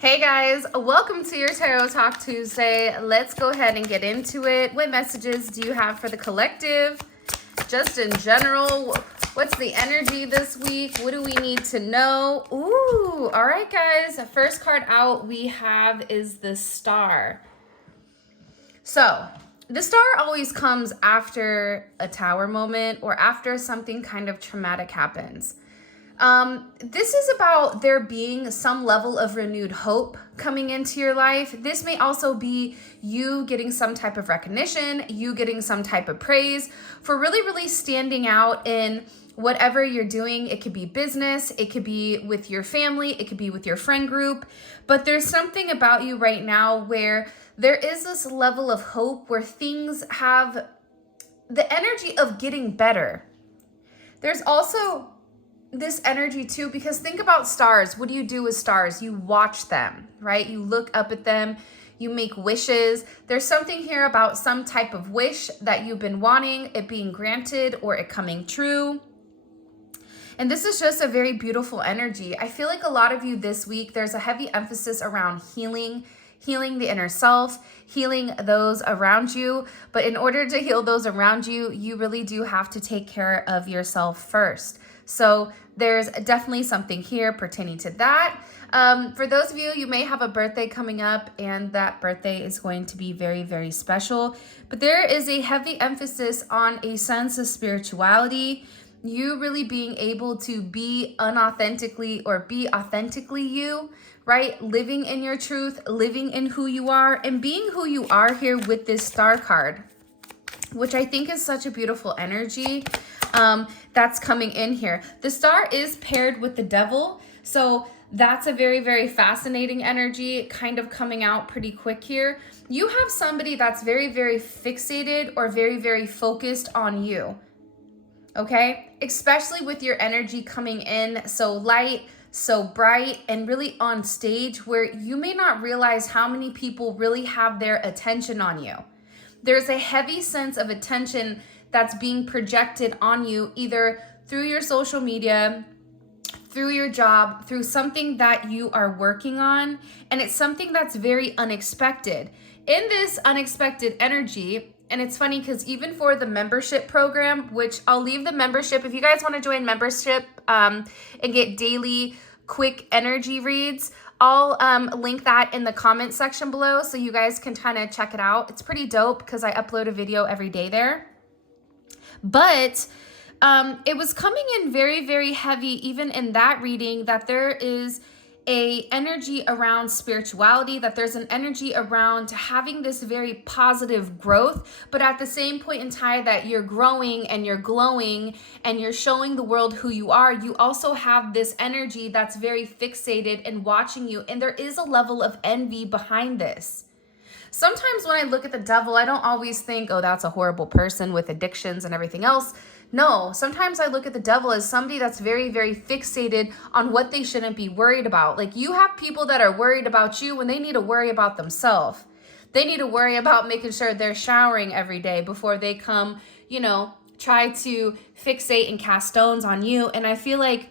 Hey guys, welcome to your Tarot Talk Tuesday. Let's go ahead and get into it. What messages do you have for the collective? Just in general, what's the energy this week? What do we need to know? Ooh, all right guys. First card out we have is the Star. So, the Star always comes after a Tower moment or after something kind of traumatic happens. This is about there being some level of renewed hope coming into your life. This may also be you getting some type of recognition, you getting some type of praise for really standing out in whatever you're doing. It could be business, it could be with your family, it could be with your friend group, but there's something about you right now where there is this level of hope where things have the energy of getting better. There's also this energy too, because think about stars. What do you do with stars? You watch them, right? You look up at them, you make wishes. There's something here about some type of wish that you've been wanting, it being granted or it coming true. And this is just a very beautiful energy. I feel like a lot of you this week, there's a heavy emphasis around healing the inner self, healing those around you. But in order to heal those around you, you really do have to take care of yourself first. So there's definitely something here pertaining to that. For those of you, you may have a birthday coming up and that birthday is going to be very special. But there is a heavy emphasis on a sense of spirituality. You really being able to be unauthentically or be authentically you, right? Living in your truth, living in who you are and being who you are here with this Star card, which I think is such a beautiful energy that's coming in here. The Star is paired with the Devil, so that's a very fascinating energy kind of coming out pretty quick here. You have somebody that's very fixated or very focused on you, okay? Especially with your energy coming in so light, so bright, and really on stage where you may not realize how many people really have their attention on you. There's a heavy sense of attention that's being projected on you either through your social media, through your job, through something that you are working on, and it's something that's very unexpected. In this unexpected energy, and it's funny because even for the membership program, which I'll leave the membership, if you guys want to join membership and get daily quick energy reads, I'll link that in the comment section below so you guys can kind of check it out. It's pretty dope because I upload a video every day there. But it was coming in very heavy even in that reading that there is a energy around spirituality, that there's an energy around having this very positive growth, but at the same point in time that you're growing and you're glowing and you're showing the world who you are, you also have this energy that's very fixated and watching you, and there is a level of envy behind this. Sometimes when I look at the Devil, I don't always think, oh, that's a horrible person with addictions and everything else. No, sometimes I look at the Devil as somebody that's very fixated on what they shouldn't be worried about. Like, you have people that are worried about you when they need to worry about themselves. They need to worry about making sure they're showering every day before they come, try to fixate and cast stones on you. And I feel like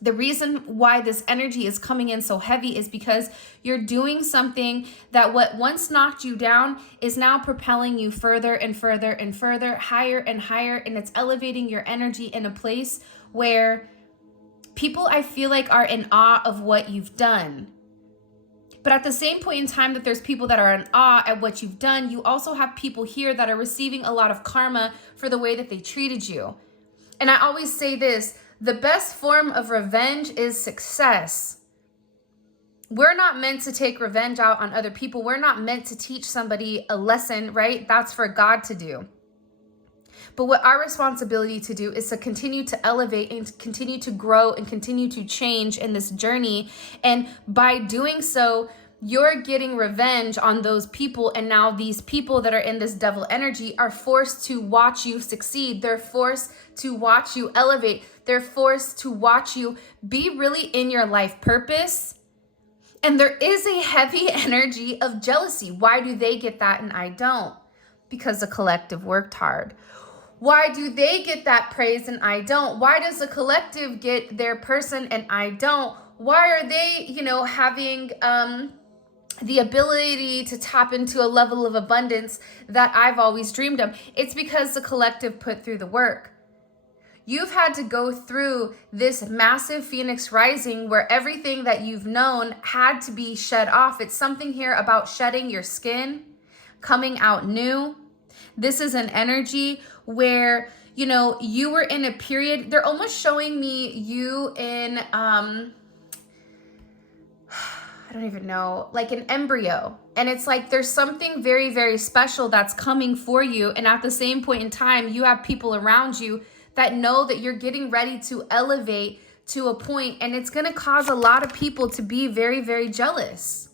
the reason why this energy is coming in so heavy is because you're doing something that what once knocked you down is now propelling you further and further, higher and higher, and it's elevating your energy in a place where people, I feel like, are in awe of what you've done. But at the same point in time that there's people that are in awe at what you've done, you also have people here that are receiving a lot of karma for the way that they treated you. And I always say this, the best form of revenge is success. We're not meant to take revenge out on other people. We're not meant to teach somebody a lesson, right? That's for God to do. But what our responsibility to do is to continue to elevate and continue to grow and continue to change in this journey. And by doing so, you're getting revenge on those people. And now these people that are in this Devil energy are forced to watch you succeed. They're forced to watch you elevate. They're forced to watch you be really in your life purpose. And there is a heavy energy of jealousy. Why do they get that and I don't? Because the collective worked hard. Why do they get that praise and I don't? Why does the collective get their person and I don't? why are they, you know, having the ability to tap into a level of abundance that I've always dreamed of? It's because the collective put through the work. You've had to go through this massive Phoenix rising where everything that you've known had to be shed off. It's something here about shedding your skin, coming out new. This is an energy where, you know, you were in a period, they're almost showing me you in, I don't even know, like an embryo. And it's like there's something very, very special that's coming for you. And at the same point in time, you have people around you that know that you're getting ready to elevate to a point, and it's going to cause a lot of people to be very, very jealous.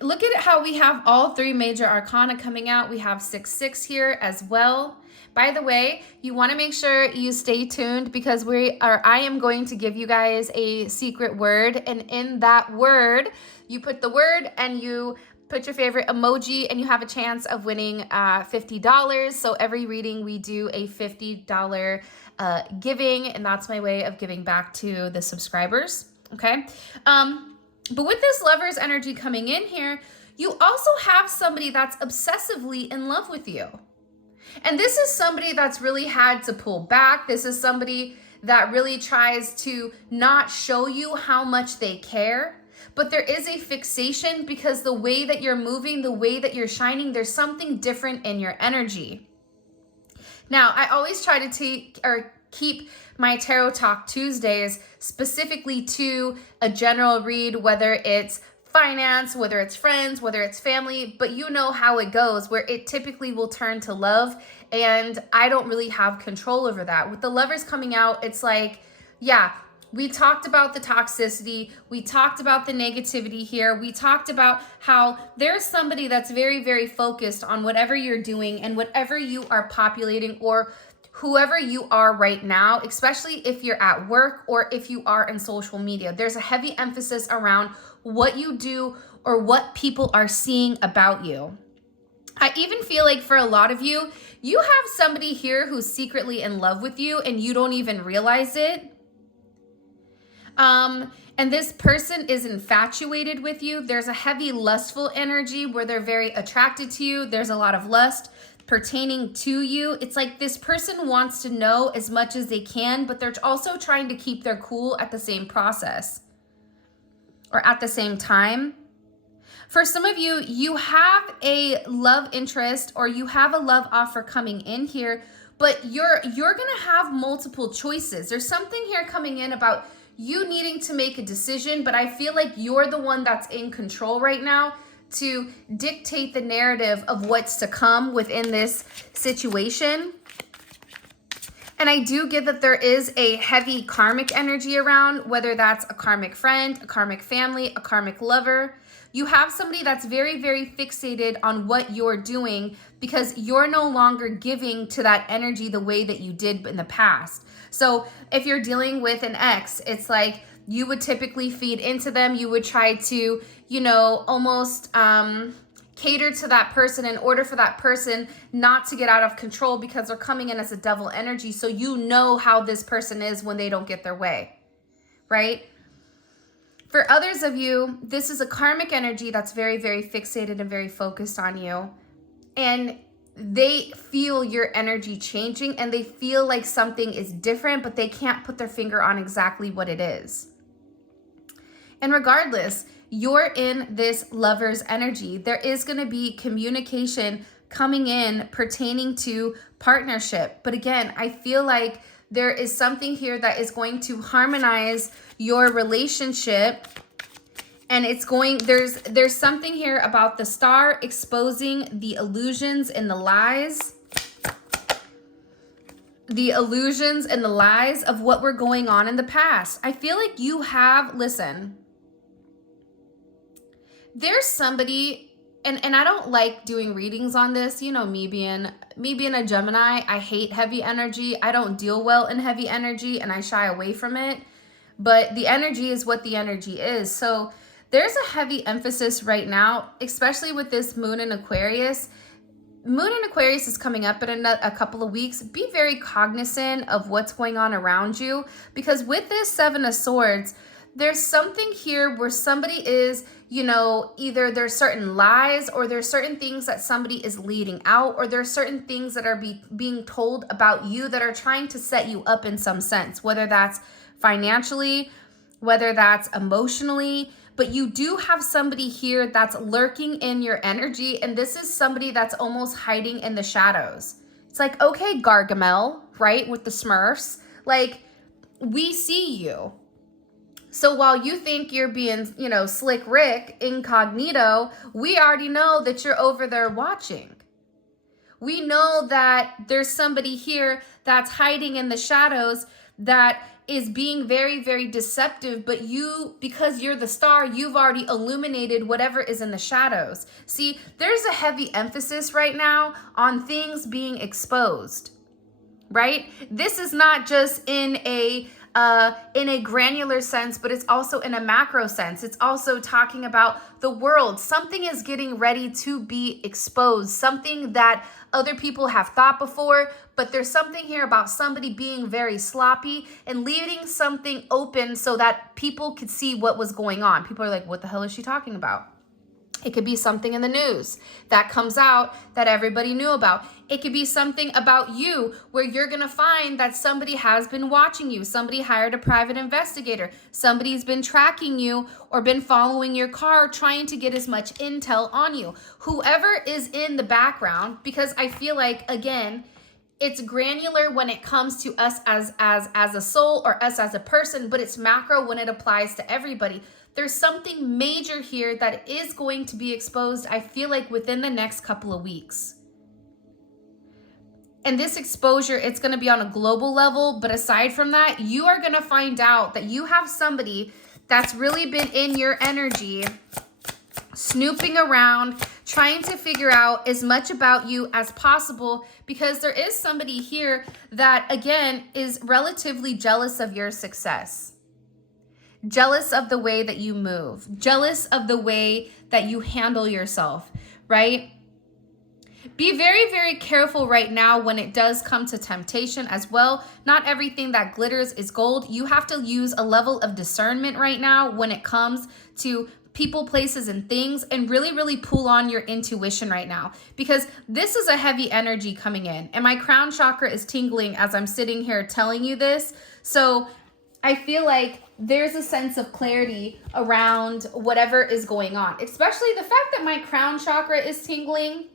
Look at how we have all three major arcana coming out. We have 6-6 here as well. By the way, you want to make sure you stay tuned because I am going to give you guys a secret word, and in that word, you put the word and you put your favorite emoji, and you have a chance of winning $50. So every reading we do a $50 giving, and that's my way of giving back to the subscribers. Okay. But with this Lover's energy coming in here, you also have somebody that's obsessively in love with you. And this is somebody that's really had to pull back. This is somebody that really tries to not show you how much they care. But there is a fixation because the way that you're moving, the way that you're shining, there's something different in your energy. Now, I always try to keep my Tarot Talk Tuesdays specifically to a general read, whether it's finance, whether it's friends, whether it's family, but you know how it goes, where it typically will turn to love, and I don't really have control over that. With the Lovers coming out, it's like, yeah, we talked about the toxicity. We talked about the negativity here. We talked about how there's somebody that's very, very focused on whatever you're doing and whatever you are populating, or whoever you are right now, especially if you're at work or if you are in social media. There's a heavy emphasis around what you do or what people are seeing about you. I even feel like for a lot of you, you have somebody here who's secretly in love with you and you don't even realize it. And this person is infatuated with you. There's a heavy lustful energy where they're very attracted to you. There's a lot of lust pertaining to you. It's like this person wants to know as much as they can, but they're also trying to keep their cool at the same process or at the same time. For some of you, you have a love interest or you have a love offer coming in here, but you're going to have multiple choices. There's something here coming in about you needing to make a decision, but I feel like you're the one that's in control right now to dictate the narrative of what's to come within this situation. And I do get that there is a heavy karmic energy around, whether that's a karmic friend, a karmic family, a karmic lover. You have somebody that's very, very fixated on what you're doing because you're no longer giving to that energy the way that you did in the past. So if you're dealing with an ex, it's like you would typically feed into them. You would try to, you know, almost cater to that person in order for that person not to get out of control because they're coming in as a devil energy. So you know how this person is when they don't get their way, right? For others of you, this is a karmic energy that's very, very fixated and very focused on you. And they feel your energy changing and they feel like something is different, but they can't put their finger on exactly what it is. And regardless, you're in this Lover's energy. There is going to be communication coming in pertaining to partnership. But again, I feel like there is something here that is going to harmonize your relationship. And it's going, there's something here about the star exposing the illusions and the lies. The illusions and the lies of what were going on in the past. I feel like you have, listen, there's somebody, and I don't like doing readings on this. You know, me being a Gemini, I hate heavy energy. I don't deal well in heavy energy and I shy away from it. But the energy is what the energy is. So there's a heavy emphasis right now, especially with this moon in Aquarius. Moon in Aquarius is coming up in a couple of weeks. Be very cognizant of what's going on around you, because with this Seven of Swords, there's something here where somebody is, you know, either there's certain lies or there's certain things that somebody is leading out, or there's certain things that are being told about you that are trying to set you up in some sense, whether that's financially, whether that's emotionally. But you do have somebody here that's lurking in your energy, and this is somebody that's almost hiding in the shadows. It's like, okay, Gargamel, right, with the Smurfs, like, we see you. So while you think you're being, you know, Slick Rick incognito, we already know that you're over there watching. We know that there's somebody here that's hiding in the shadows that is being very, very deceptive, but you, because you're the star, you've already illuminated whatever is in the shadows. See, there's a heavy emphasis right now on things being exposed, right? This is not just in a granular sense, but it's also in a macro sense. It's also talking about the world. Something is getting ready to be exposed, something that other people have thought before, but there's something here about somebody being very sloppy and leaving something open so that people could see what was going on. People are like, what the hell is she talking about? It could be something in the news that comes out that everybody knew about. It could be something about you where you're going to find that somebody has been watching you. Somebody hired a private investigator. Somebody's been tracking you or been following your car, trying to get as much intel on you. Whoever is in the background, because I feel like, again, it's granular when it comes to us as a soul or us as a person, but it's macro when it applies to everybody. There's something major here that is going to be exposed, I feel like, within the next couple of weeks. And this exposure, it's going to be on a global level. But aside from that, you are going to find out that you have somebody that's really been in your energy, snooping around, trying to figure out as much about you as possible, because there is somebody here that, again, is relatively jealous of your success. Jealous of the way that you move, jealous of the way that you handle yourself, right? Be very, very careful right now when it does come to temptation as well. Not everything that glitters is gold. You have to use a level of discernment right now when it comes to people, places, and things, and really, really pull on your intuition right now, because this is a heavy energy coming in, and my crown chakra is tingling as I'm sitting here telling you this. So I feel like there's a sense of clarity around whatever is going on, especially the fact that my crown chakra is tingling,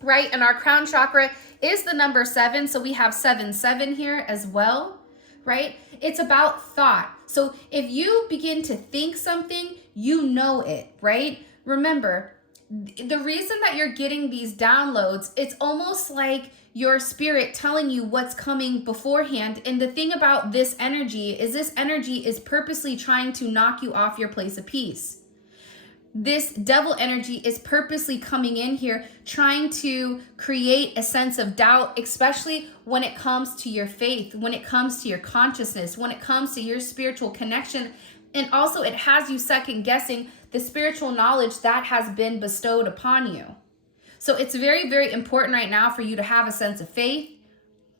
right? And our crown chakra is the number 7. So we have 7-7 here as well, right? It's about thought. So if you begin to think something, you know it, right? Remember, the reason that you're getting these downloads, it's almost like your spirit telling you what's coming beforehand. And the thing about this energy is purposely trying to knock you off your place of peace. This devil energy is purposely coming in here, trying to create a sense of doubt, especially when it comes to your faith, when it comes to your consciousness, when it comes to your spiritual connection. And also it has you second guessing the spiritual knowledge that has been bestowed upon you. So it's very, very important right now for you to have a sense of faith,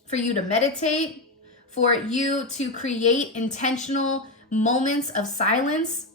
for you to meditate, for you to create intentional moments of silence,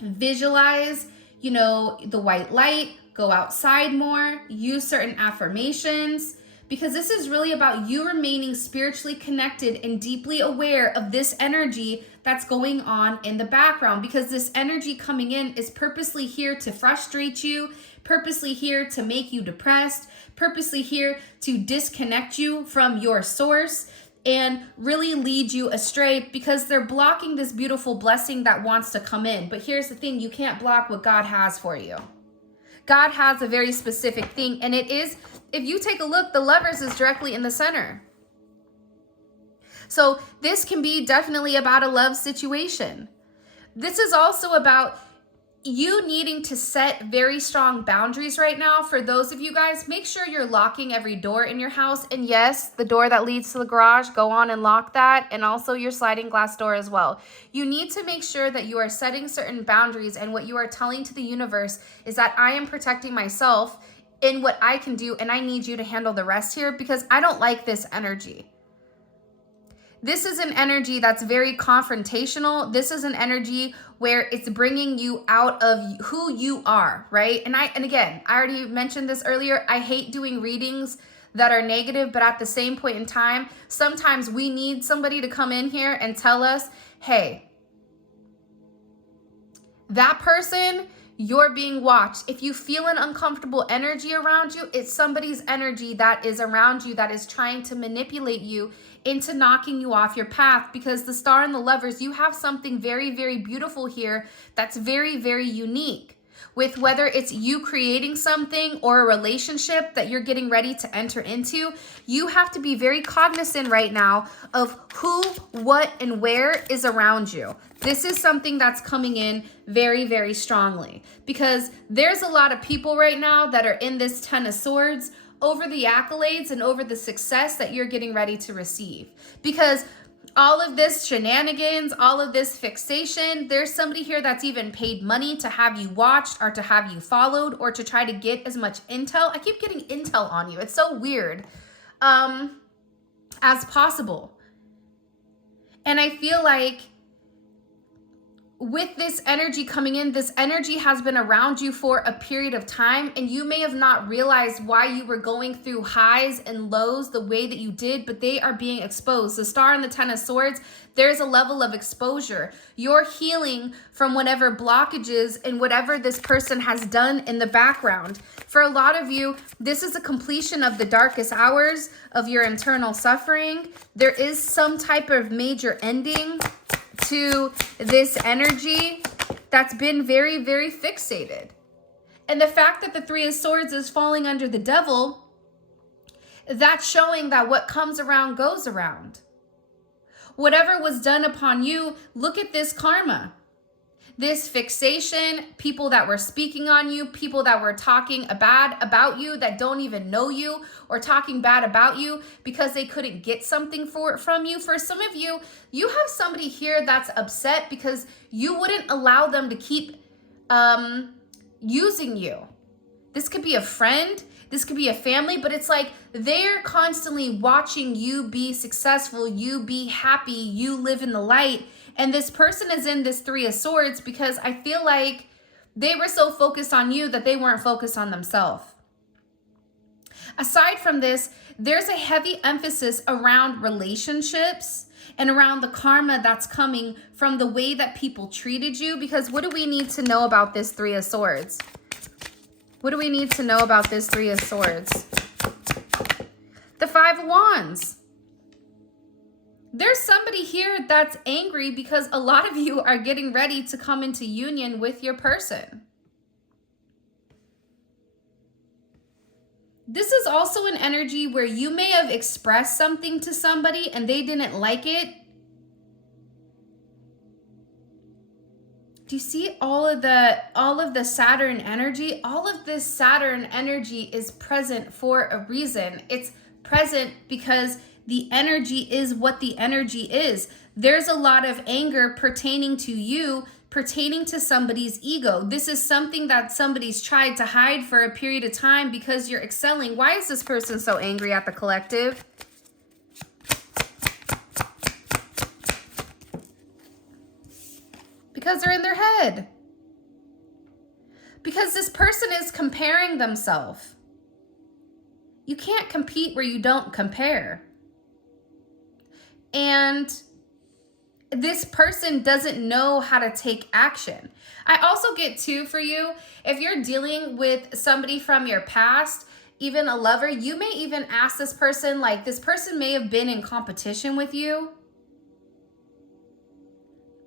visualize, you know, the white light, go outside more, use certain affirmations, because this is really about you remaining spiritually connected and deeply aware of this energy that's going on in the background, because this energy coming in is purposely here to frustrate you, purposely here to make you depressed, purposely here to disconnect you from your source and really lead you astray, because they're blocking this beautiful blessing that wants to come in. But here's the thing, you can't block what God has for you. God has a very specific thing, and it is, if you take a look, the Lovers is directly in the center. So this can be definitely about a love situation. This is also about you needing to set very strong boundaries right now. For those of you guys, make sure you're locking every door in your house. And yes, the door that leads to the garage, go on and lock that. And also your sliding glass door as well. You need to make sure that you are setting certain boundaries. And what you are telling to the universe is that I am protecting myself in what I can do, and I need you to handle the rest here because I don't like this energy. This is an energy that's very confrontational. This is an energy where it's bringing you out of who you are, right? And again, I already mentioned this earlier. I hate doing readings that are negative, but at the same point in time, sometimes we need somebody to come in here and tell us, hey, that person, you're being watched. If you feel an uncomfortable energy around you, it's somebody's energy that is around you that is trying to manipulate you into knocking you off your path, because the Star and the Lovers, you have something very, very beautiful here that's very, very unique. With whether it's you creating something or a relationship that you're getting ready to enter into, you have to be very cognizant right now of who, what, and where is around you. This is something that's coming in very, very strongly, because there's a lot of people right now that are in this Ten of Swords over the accolades and over the success that you're getting ready to receive. Because all of this shenanigans, all of this fixation, there's somebody here that's even paid money to have you watched or to have you followed or to try to get as much intel. I keep getting intel on you. It's so weird. As possible. And I feel like with this energy coming in, this energy has been around you for a period of time, and you may have not realized why you were going through highs and lows the way that you did, but they are being exposed. The Star and the Ten of Swords, there's a level of exposure. You're healing from whatever blockages and whatever this person has done in the background. For a lot of you, this is a completion of the darkest hours of your internal suffering. There is some type of major ending to this energy that's been very, very fixated. And the fact that the Three of Swords is falling under the Devil, that's showing that what comes around goes around. Whatever was done upon you, look at this karma. This fixation, people that were speaking on you, people that were talking bad about you that don't even know you, or talking bad about you because they couldn't get something from you. For some of you, you have somebody here that's upset because you wouldn't allow them to keep using you. This could be a friend, this could be a family, but it's like they're constantly watching you be successful, you be happy, you live in the light. And this person is in this Three of Swords because I feel like they were so focused on you that they weren't focused on themselves. Aside from this, there's a heavy emphasis around relationships and around the karma that's coming from the way that people treated you. Because what do we need to know about this Three of Swords? What do we need to know about this Three of Swords? The Five of Wands. There's somebody here that's angry because a lot of you are getting ready to come into union with your person. This is also an energy where you may have expressed something to somebody and they didn't like it. Do you see all of the Saturn energy? All of this Saturn energy is present for a reason. It's present because the energy is what the energy is. There's a lot of anger pertaining to you, pertaining to somebody's ego. This is something that somebody's tried to hide for a period of time because you're excelling. Why is this person so angry at the collective? Because they're in their head. Because this person is comparing themselves. You can't compete where you don't compare. And this person doesn't know how to take action. I also get too, for you, if you're dealing with somebody from your past, even a lover, you may even ask this person, like this person may have been in competition with you.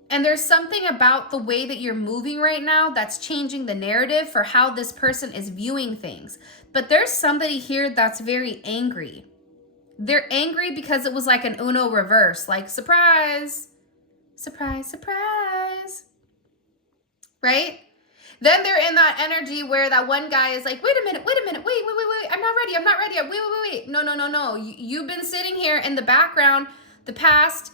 And there's something about the way that you're moving right now that's changing the narrative for how this person is viewing things. But there's somebody here that's very angry. They're angry because it was like an Uno reverse, like surprise, surprise, surprise, right? Then they're in that energy where that one guy is like, wait a minute, wait, I'm not ready, wait. No. You've been sitting here in the background the past,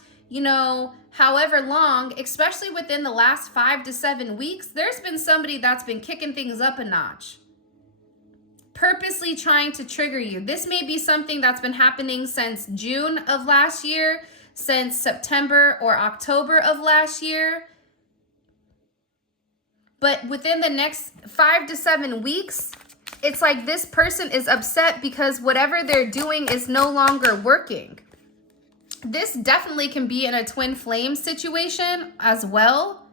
however long, especially within the last 5 to 7 weeks, there's been somebody that's been kicking things up a notch. purposely trying to trigger you. This may be something that's been happening since June of last year, since September or October of last year. But within the next 5 to 7 weeks, it's like this person is upset because whatever they're doing is no longer working. This definitely can be in a twin flame situation as well.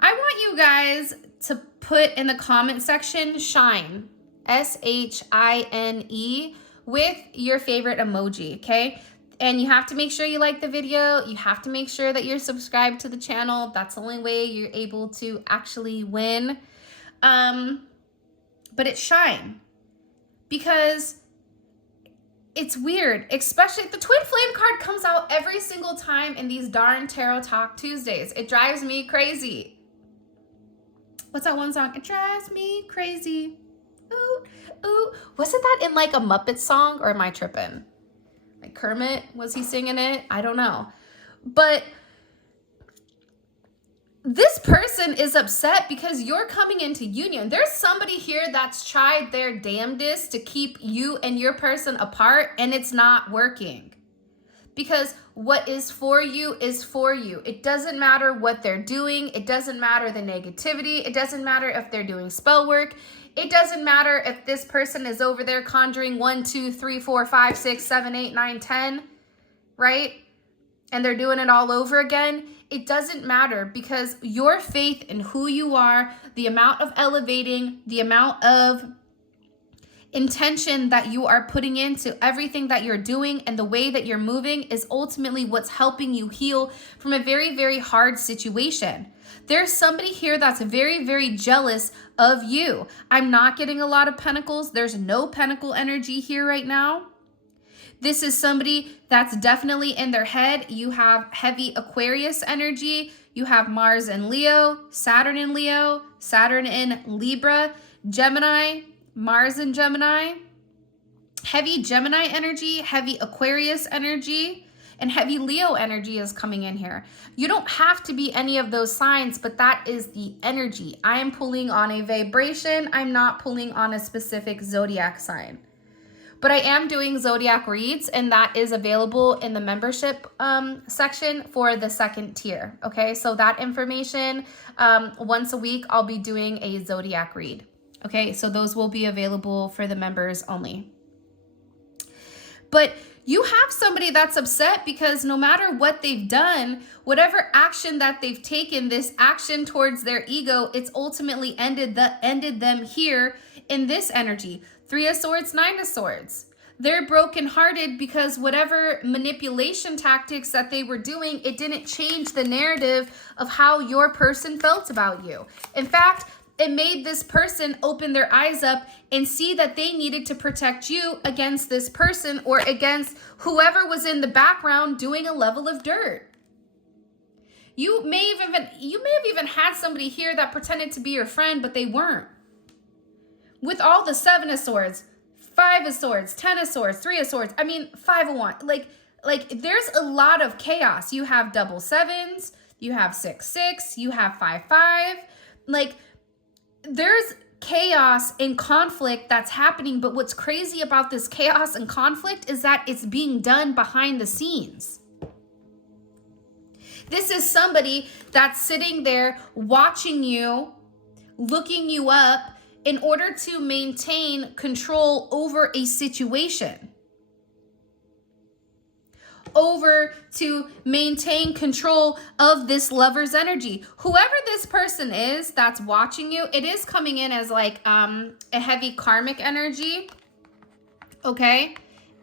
I want you guys to put in the comment section shine, SHINE, with your favorite emoji, okay? And you have to make sure you like the video. You have to make sure that you're subscribed to the channel. That's the only way you're able to actually win. But it's shine, because it's weird, especially the twin flame card comes out every single time in these darn Tarot Talk Tuesdays. It drives me crazy. What's that one song? It drives me crazy. Ooh, ooh. Wasn't that in like a Muppet song, or am I tripping? Like Kermit, was he singing it? I don't know. But this person is upset because you're coming into union. There's somebody here that's tried their damnedest to keep you and your person apart, and it's not working. Because what is for you is for you. It doesn't matter what they're doing. It doesn't matter the negativity. It doesn't matter if they're doing spell work. It doesn't matter if this person is over there conjuring 1, 2, 3, 4, 5, 6, 7, 8, 9, 10, right? And they're doing it all over again. It doesn't matter, because your faith in who you are, the amount of elevating, the amount of intention that you are putting into everything that you're doing and the way that you're moving is ultimately what's helping you heal from a very, very hard situation. There's somebody here that's very, very jealous of you. I'm not getting a lot of pentacles. There's no pentacle energy here right now. This is somebody that's definitely in their head. You have heavy Aquarius energy. You have Mars in Leo, Saturn in Leo, Saturn in Libra, Gemini, Mars in Gemini. Heavy Gemini energy, heavy Aquarius energy, and heavy Leo energy is coming in here. You don't have to be any of those signs, but that is the energy. I am pulling on a vibration. I'm not pulling on a specific zodiac sign. But I am doing zodiac reads, and that is available in the membership section for the second tier. Okay, so that information, once a week, I'll be doing a zodiac read. Okay, so those will be available for the members only. But you have somebody that's upset because no matter what they've done, whatever action that they've taken, this action towards their ego, it's ultimately ended them here in this energy. 3 of Swords, 9 of Swords. They're brokenhearted because whatever manipulation tactics that they were doing, it didn't change the narrative of how your person felt about you. In fact, it made this person open their eyes up and see that they needed to protect you against this person or against whoever was in the background doing a level of dirt. You may have even had somebody here that pretended to be your friend, but they weren't. With all the 7 of Swords, 5 of Swords, 10 of Swords, 3 of Swords, I mean, 5 of Wands, like there's a lot of chaos. You have double 7s, you have 6, 6, you have 5, 5. Like, there's chaos and conflict that's happening, but what's crazy about this chaos and conflict is that it's being done behind the scenes. This is somebody that's sitting there watching you, looking you up, in order to maintain control over a situation, over to maintain control of this lover's energy. Whoever this person is that's watching you, it is coming in as like a heavy karmic energy. Okay,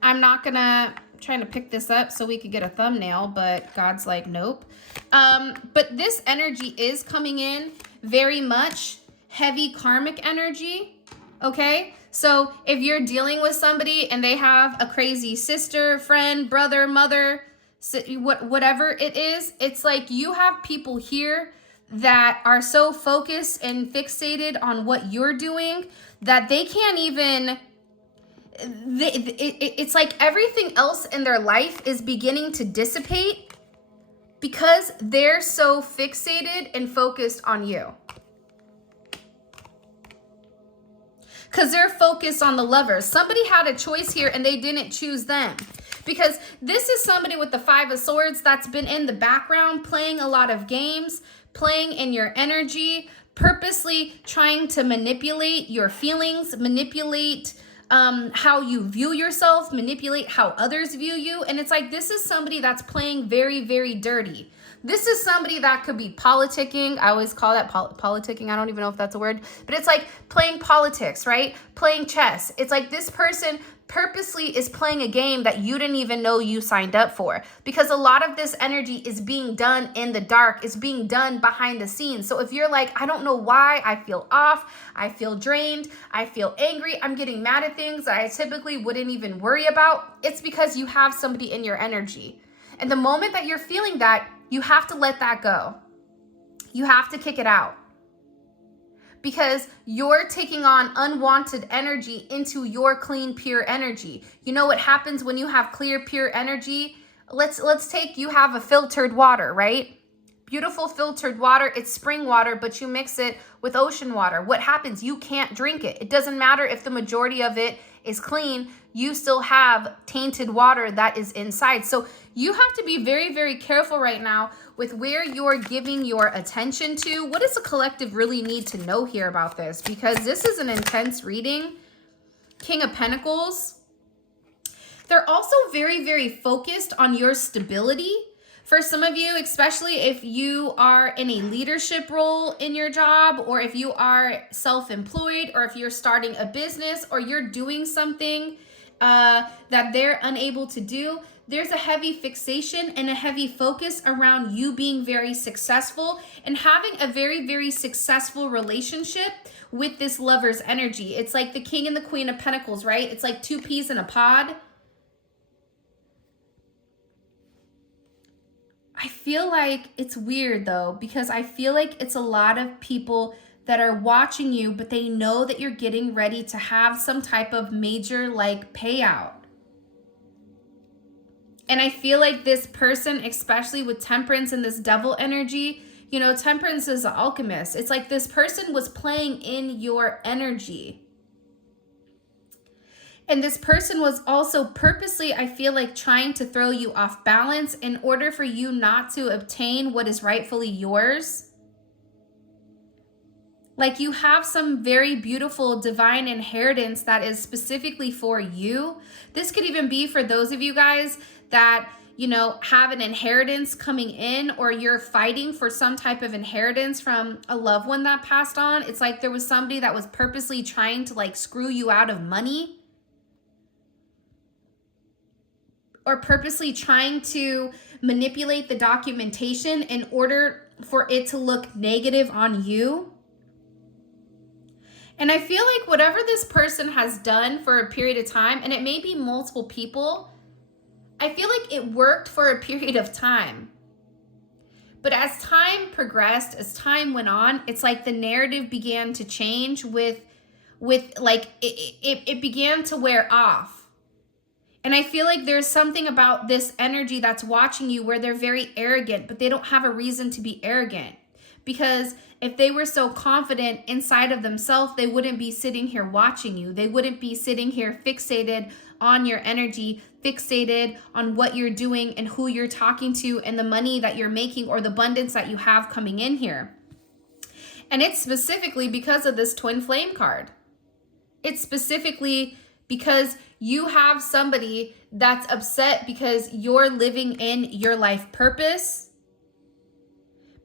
I'm not gonna trying to pick this up so we could get a thumbnail, but God's like, nope. But this energy is coming in very much heavy karmic energy, okay? So if you're dealing with somebody and they have a crazy sister, friend, brother, mother, whatever it is, it's like you have people here that are so focused and fixated on what you're doing that they can't even, it's like everything else in their life is beginning to dissipate because they're so fixated and focused on you. because they're focused on the Lovers. Somebody had a choice here and they didn't choose them. Because this is somebody with the Five of Swords that's been in the background playing a lot of games, playing in your energy, purposely trying to manipulate your feelings, manipulate how you view yourself, manipulate how others view you. And it's like, this is somebody that's playing very, very dirty. This is somebody that could be politicking. I always call that politicking. I don't even know if that's a word, but it's like playing politics, right? Playing chess. It's like this person purposely is playing a game that you didn't even know you signed up for, because a lot of this energy is being done in the dark, is being done behind the scenes. So if you're like, I don't know why I feel off, I feel drained, I feel angry, I'm getting mad at things that I typically wouldn't even worry about, it's because you have somebody in your energy. And the moment that you're feeling that, you have to let that go. You have to kick it out. Because you're taking on unwanted energy into your clean, pure energy. You know what happens when you have clear, pure energy? Let's take, you have a filtered water, right? Beautiful filtered water, it's spring water, but you mix it with ocean water. What happens? You can't drink it. It doesn't matter if the majority of it is clean, you still have tainted water that is inside. So you have to be very, very careful right now with where you're giving your attention to. What does the collective really need to know here about this? Because this is an intense reading. King of Pentacles. They're also very, very focused on your stability. For some of you, especially if you are in a leadership role in your job, or if you are self-employed, or if you're starting a business, or you're doing something that they're unable to do, there's a heavy fixation and a heavy focus around you being very successful and having a very, very successful relationship with this Lover's energy. It's like the King and the Queen of Pentacles, right? It's like two peas in a pod. I feel like it's weird though, because I feel like it's a lot of people that are watching you, but they know that you're getting ready to have some type of major like payout. And I feel like this person, especially with Temperance and this Devil energy, you know, Temperance is an alchemist. It's like this person was playing in your energy. And this person was also purposely, I feel like, trying to throw you off balance in order for you not to obtain what is rightfully yours. Like you have some very beautiful divine inheritance that is specifically for you. This could even be for those of you guys that, you know, have an inheritance coming in, or you're fighting for some type of inheritance from a loved one that passed on. It's like there was somebody that was purposely trying to like screw you out of money, or purposely trying to manipulate the documentation in order for it to look negative on you. And I feel like whatever this person has done for a period of time, and it may be multiple people, I feel like it worked for a period of time. But as time progressed, as time went on, it's like the narrative began to change with like it began to wear off. And I feel like there's something about this energy that's watching you where they're very arrogant, but they don't have a reason to be arrogant. Because if they were so confident inside of themselves, they wouldn't be sitting here watching you. They wouldn't be sitting here fixated on your energy, fixated on what you're doing and who you're talking to and the money that you're making or the abundance that you have coming in here. And it's specifically because of this twin flame card. It's specifically because you have somebody that's upset because you're living in your life purpose,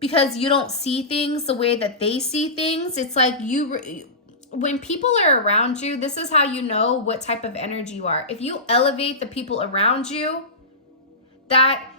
because you don't see things the way that they see things. It's like when people are around you, this is how you know what type of energy you are. If you elevate the people around you, that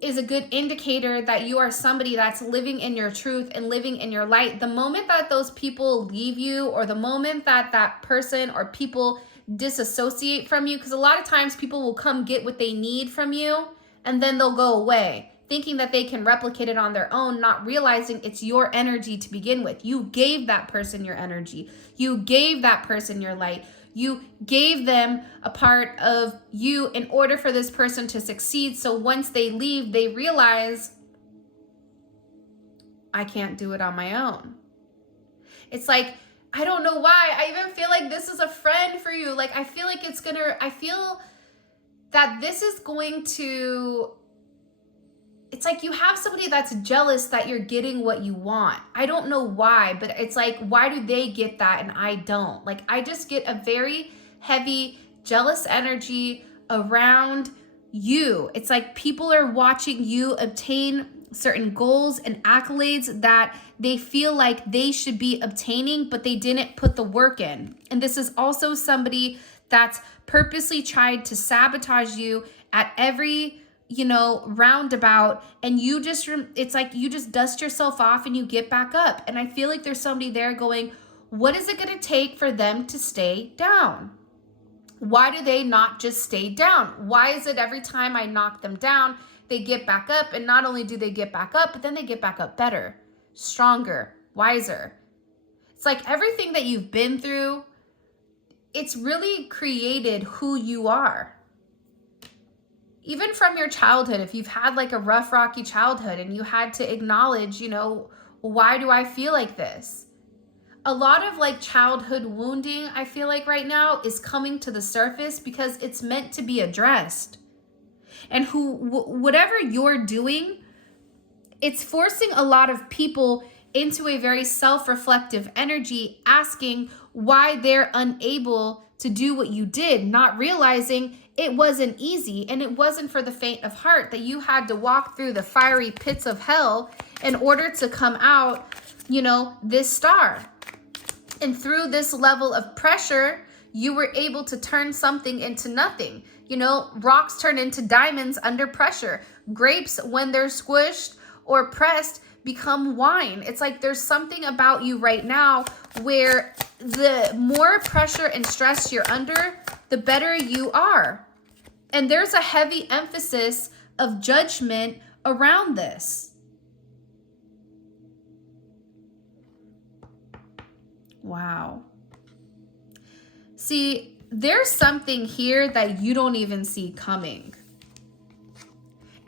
is a good indicator that you are somebody that's living in your truth and living in your light. The moment that those people leave you, or the moment that that person or people disassociate from you, because a lot of times people will come get what they need from you and then they'll go away, thinking that they can replicate it on their own, not realizing it's your energy to begin with. You gave that person your energy. You gave that person your light. You gave them a part of you in order for this person to succeed. So once they leave, they realize, I can't do it on my own. It's like I don't know why. I even feel like this is a friend for you. Like, I feel like I feel that this is going to, it's like you have somebody that's jealous that you're getting what you want. I don't know why, but it's like, why do they get that and I don't? Like, I just get a very heavy, jealous energy around you. It's like people are watching you obtain certain goals and accolades that they feel like they should be obtaining, but they didn't put the work in. And this is also somebody that's purposely tried to sabotage you at every, you know, roundabout, and you just, it's like you just dust yourself off and you get back up. And I feel like there's somebody there going, what is it going to take for them to stay down? Why do they not just stay down? Why is it every time I knock them down, they get back up? And not only do they get back up, but then they get back up better, stronger, wiser. It's like everything that you've been through, it's really created who you are. Even from your childhood, if you've had like a rough, rocky childhood and you had to acknowledge, you know, why do I feel like this? A lot of like childhood wounding, I feel like right now, is coming to the surface because it's meant to be addressed. And whatever you're doing, it's forcing a lot of people into a very self-reflective energy, asking why they're unable to do what you did, not realizing it wasn't easy and it wasn't for the faint of heart, that you had to walk through the fiery pits of hell in order to come out, you know, this star. And through this level of pressure, you were able to turn something into nothing. You know, rocks turn into diamonds under pressure. Grapes, when they're squished or pressed, become wine. It's like there's something about you right now where the more pressure and stress you're under, the better you are. And there's a heavy emphasis of judgment around this. Wow. See, there's something here that you don't even see coming.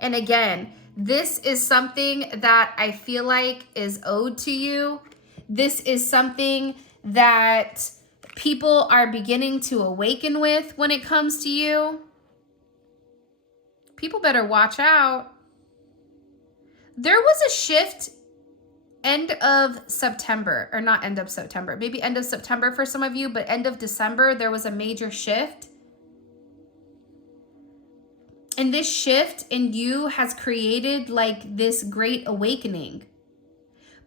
And again, this is something that I feel like is owed to you. This is something that people are beginning to awaken with when it comes to you. People better watch out. There was a shift end of September, or not end of September, maybe end of September for some of you, but end of December, there was a major shift. And this shift in you has created like this great awakening.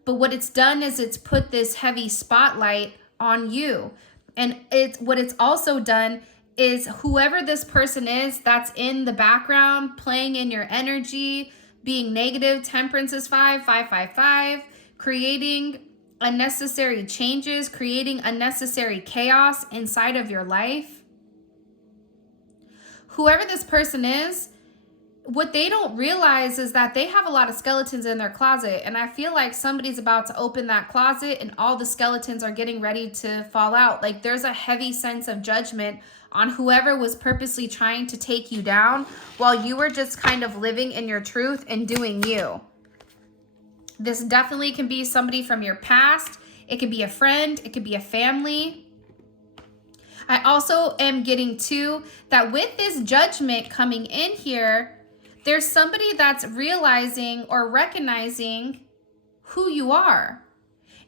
But what it's done is it's put this heavy spotlight on you. And what it's also done is whoever this person is that's in the background, playing in your energy, being negative, temperance is 5, 5, 5, 5, creating unnecessary changes, creating unnecessary chaos inside of your life. Whoever this person is, what they don't realize is that they have a lot of skeletons in their closet. And I feel like somebody's about to open that closet and all the skeletons are getting ready to fall out. Like there's a heavy sense of judgment on whoever was purposely trying to take you down while you were just kind of living in your truth and doing you. This definitely can be somebody from your past. It could be a friend. It could be a family. I also am getting too that with this judgment coming in here, there's somebody that's realizing or recognizing who you are.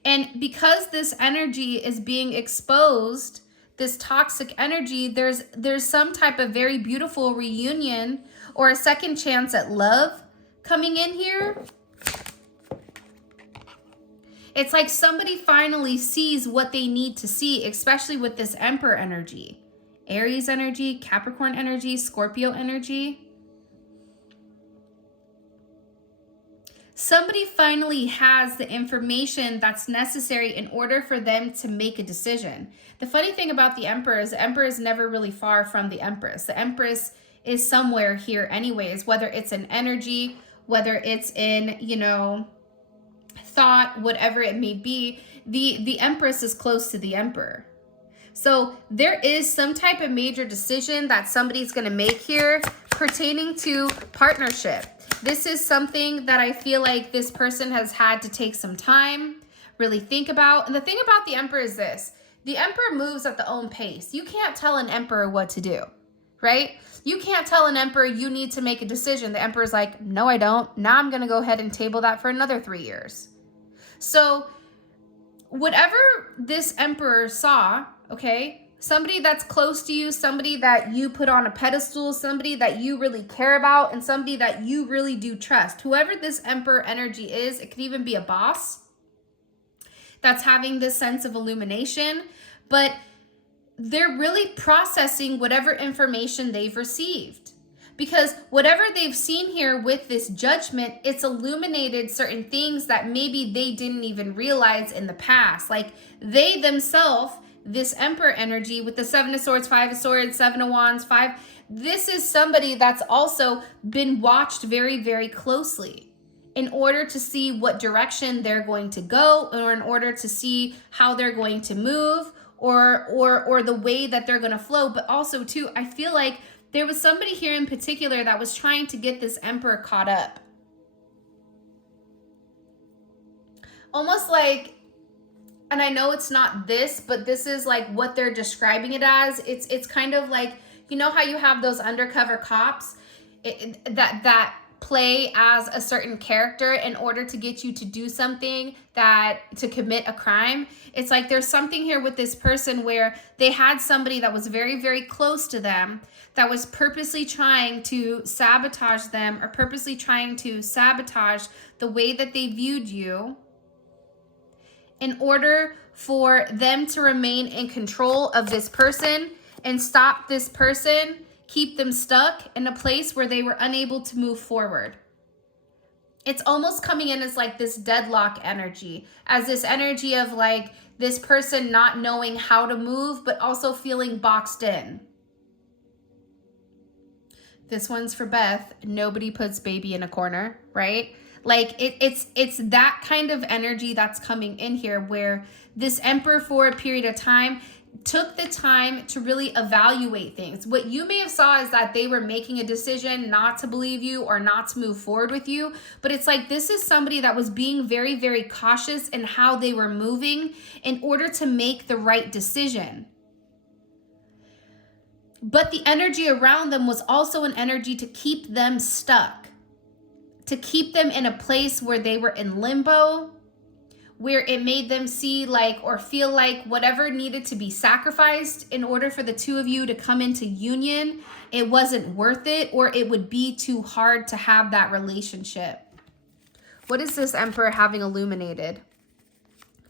And because this energy is being exposed, this toxic energy, there's some type of very beautiful reunion or a second chance at love coming in here. It's like somebody finally sees what they need to see, especially with this Emperor energy. Aries energy, Capricorn energy, Scorpio energy. Somebody finally has the information that's necessary in order for them to make a decision. The funny thing about the Emperor is never really far from the Empress. The Empress is somewhere here anyways, whether it's in energy, whether it's in, you know, thought, whatever it may be, the Empress is close to the Emperor. So there is some type of major decision that somebody's going to make here pertaining to partnership. This is something that I feel like this person has had to take some time. really think about. And the thing about the Emperor is this. The Emperor moves at their own pace. You can't tell an Emperor what to do, right? You can't tell an Emperor you need to make a decision. The Emperor's like, no, I don't. Now I'm going to go ahead and table that for another 3 years. So whatever this Emperor saw, okay, somebody that's close to you, somebody that you put on a pedestal, somebody that you really care about, and somebody that you really do trust. Whoever this Emperor energy is, it could even be a boss that's having this sense of illumination, but they're really processing whatever information they've received. Because whatever they've seen here with this judgment, it's illuminated certain things that maybe they didn't even realize in the past. Like they themselves, this Emperor energy with the 7 of Swords, 5 of Swords, 7 of Wands, 5, this is somebody that's also been watched very, very closely in order to see what direction they're going to go, or in order to see how they're going to move, or the way that they're going to flow. But also too, I feel like there was somebody here in particular that was trying to get this Emperor caught up. Almost like, and I know it's not this, but this is like what they're describing it as. It's kind of like, you know how you have those undercover cops that play as a certain character in order to get you to do something, to commit a crime. It's like there's something here with this person where they had somebody that was very, very close to them that was purposely trying to sabotage them, or purposely trying to sabotage the way that they viewed you in order for them to remain in control of this person and stop this person, keep them stuck in a place where they were unable to move forward. It's almost coming in as like this deadlock energy, as this energy of like this person not knowing how to move, but also feeling boxed in. This one's for Beth. Nobody puts baby in a corner, right? Like it's that kind of energy that's coming in here, where this Emperor for a period of time took the time to really evaluate things. What you may have saw is that they were making a decision not to believe you or not to move forward with you. But it's like this is somebody that was being very, very cautious in how they were moving in order to make the right decision. But the energy around them was also an energy to keep them stuck, to keep them in a place where they were in limbo, where it made them see like or feel like whatever needed to be sacrificed in order for the two of you to come into union, it wasn't worth it, or it would be too hard to have that relationship. What is this Emperor having illuminated?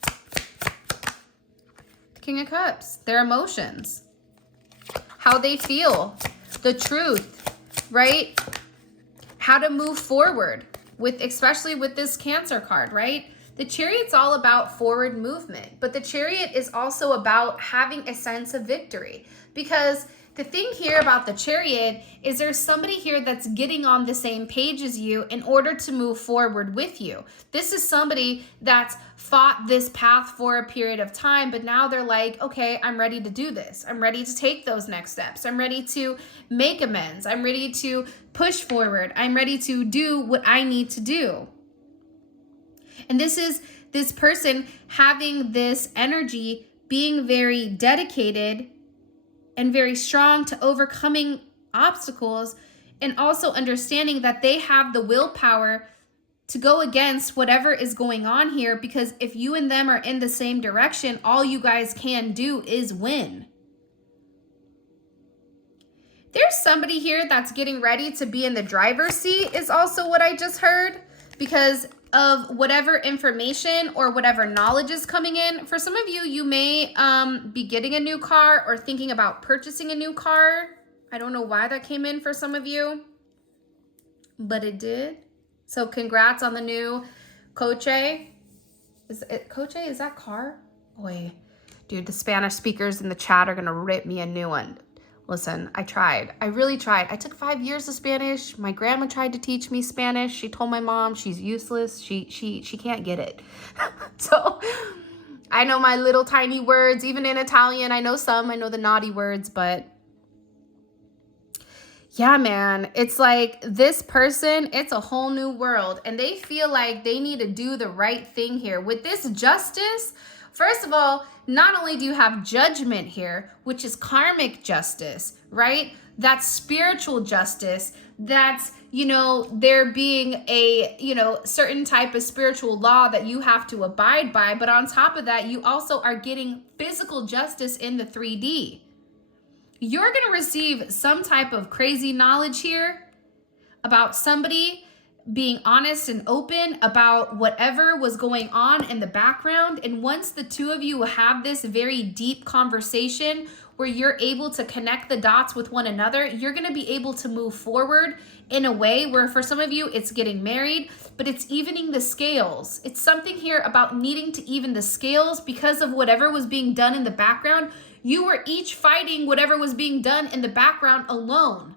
The King of Cups, their emotions, how they feel, the truth, right? How to move forward with, especially with this Cancer card, right? The Chariot's all about forward movement, but the Chariot is also about having a sense of victory, because the thing here about the Chariot is there's somebody here that's getting on the same page as you in order to move forward with you. This is somebody that's fought this path for a period of time, but now they're like, okay, I'm ready to do this. I'm ready to take those next steps. I'm ready to make amends. I'm ready to push forward. I'm ready to do what I need to do. And this is this person having this energy, being very dedicated and very strong to overcoming obstacles, and also understanding that they have the willpower to go against whatever is going on here, because if you and them are in the same direction, all you guys can do is win. There's somebody here that's getting ready to be in the driver's seat is also what I just heard, because of whatever information or whatever knowledge is coming in. For some of you, you may be getting a new car or thinking about purchasing a new car. I don't know why that came in for some of you, but it did. So congrats on the new coche. Is it coche? Is that car? Boy, dude, the Spanish speakers in the chat are gonna rip me a new one. Listen, I tried. I really tried. I took 5 years of Spanish. My grandma tried to teach me Spanish. She told my mom she's useless. She can't get it. So I know my little tiny words, even in Italian. I know some. I know the naughty words, but Yeah, man. It's like this person, it's a whole new world. And they feel like they need to do the right thing here. With this justice, first of all, not only do you have judgment here, which is karmic justice, right? That's spiritual justice. That's, there being a, certain type of spiritual law that you have to abide by. But on top of that, you also are getting physical justice in the 3D. You're going to receive some type of crazy knowledge here about somebody being honest and open about whatever was going on in the background. And once the two of you have this very deep conversation where you're able to connect the dots with one another, you're going to be able to move forward in a way where for some of you, it's getting married, but it's evening the scales. It's something here about needing to even the scales because of whatever was being done in the background. You were each fighting whatever was being done in the background alone.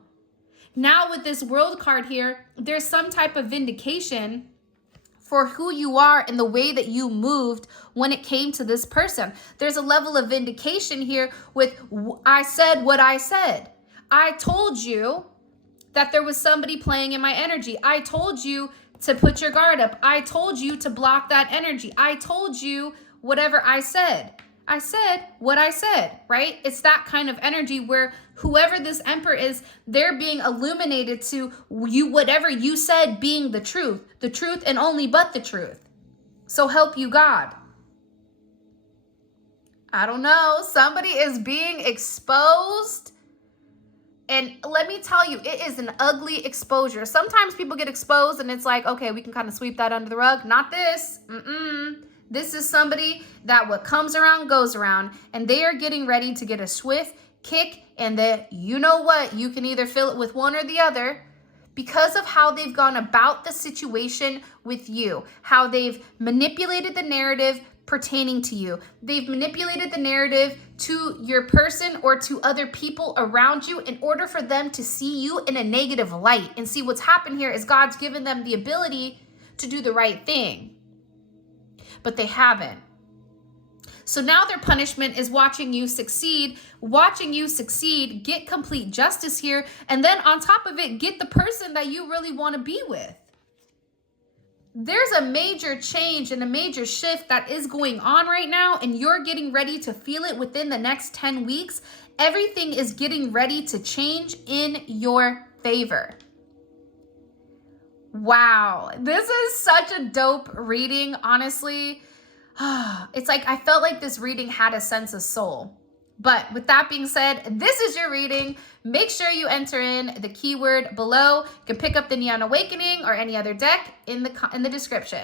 Now with this world card here, there's some type of vindication for who you are and the way that you moved when it came to this person. There's a level of vindication here with, I said what I said. I told you that there was somebody playing in my energy. I told you to put your guard up. I told you to block that energy. I told you whatever I said. I said what I said, right? It's that kind of energy where whoever this emperor is, they're being illuminated to you, whatever you said being the truth and only but the truth. So help you God. I don't know. Somebody is being exposed. And let me tell you, it is an ugly exposure. Sometimes people get exposed and it's like, okay, we can kind of sweep that under the rug. Not this. This is somebody that what comes around goes around, and they are getting ready to get a swift kick, and that you know what, you can either fill it with one or the other because of how they've gone about the situation with you, how they've manipulated the narrative pertaining to you. They've manipulated the narrative to your person or to other people around you in order for them to see you in a negative light. And see, what's happened here is God's given them the ability to do the right thing, but they haven't. So now their punishment is watching you succeed, get complete justice here, and then on top of it, get the person that you really want to be with. There's a major change and a major shift that is going on right now, and you're getting ready to feel it within the next 10 weeks. Everything is getting ready to change in your favor. Wow, this is such a dope reading, honestly. It's like I felt like this reading had a sense of soul. But with that being said, this is your reading. Make sure you enter in the keyword below. You can pick up the Neon Awakening or any other deck in the description.